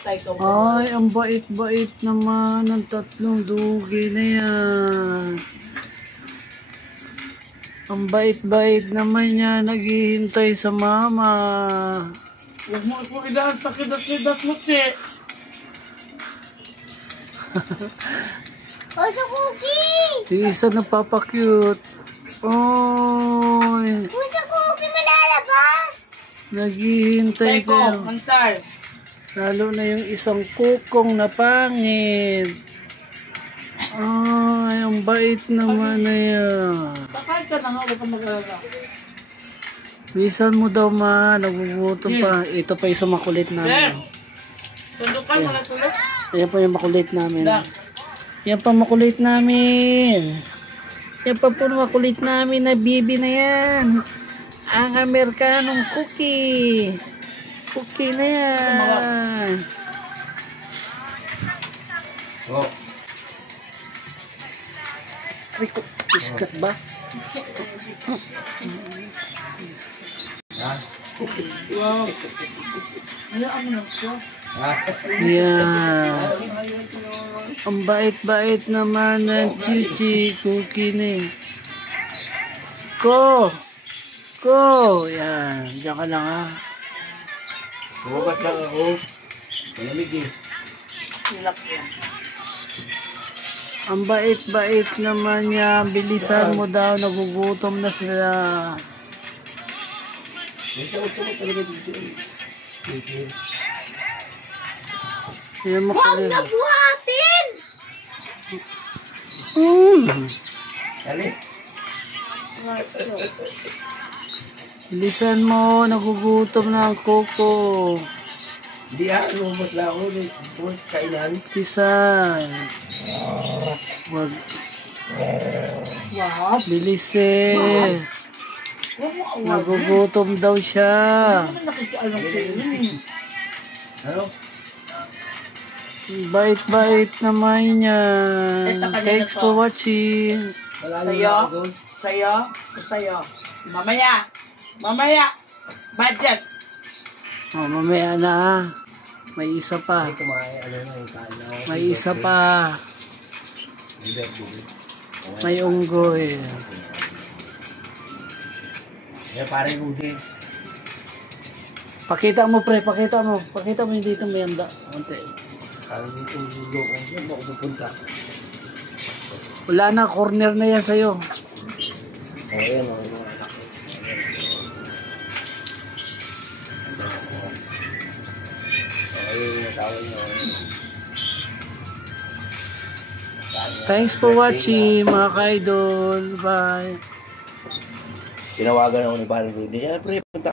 Ay, ang bait-bait naman ng tatlong dugi na yan. Ang bait-bait naman niya, naghihintay sa mama. Huwag mo ito idaan sa kidat-kidat mo, che. O, sa cookie! Yung isa napapakute. Oy, O, sa cookie malalabas! naghihintay Tay ko, kayo. mantay. Lalo na yung isang kukong na pangit. Ay, ang bait naman na yan. Bakit ka na nga, huwag kang mag-alala. Bisan mo daw ma, nagugutom pa. Ito pa yung makulit namin. Tundukan mo na tulog. Yan pa yung makulit namin. Da. Yan pa makulit namin. Yan pa po makulit namin na bibi na yan. Ang Amerikanong cookie. Cookie na yan. Oh. Rico, iskat ba? Ha? Wow. Hayaan mo na siya. Ha? Yan. Ang bait-bait naman ng chichi cookie ni. Ko! Yan. Diyan ka lang ha. Bumabat lang ako. Malamig eh. Silap yan. Ang bait-bait naman niya. Bilisan mo daw. Nagugutom na sila. Yan mo Huwag kulit. na buhatin! Dali. Bilisan mo. Nagugutom na ang koko. Hindi lumabas lang ako. Tapos kailan. Pisan. Wag. Wow. Bilisin. Huwag mo awag. Nagugutom daw siya. Ano nakikialam sa iyo? Ano? Bait-bait naman yan. Eh, sa kanila Thanks to. for watching. Malalim Sa'yo? na ako doon. Sa'yo? Sa'yo? Mamaya. Mamaya. Budget. Oh, mamaya na. May isa pa. Ay, kumain. Ano na yung kana. May isa pa. May unggoy. Eh, pare Rudy. Pakita mo pre, pakita mo. Pakita mo yung dito may handa. Konti. Parang dito yung lulo ko. Saan ba ako pupunta? Wala na, corner na yan sa'yo. Oh, yan. Oh, yung mga anak ko. Ayun yung asawa niyo. Thanks for watching mga ka-idol. Bye. Tinawagan ako ni Pare Rudy. Siyempre, punta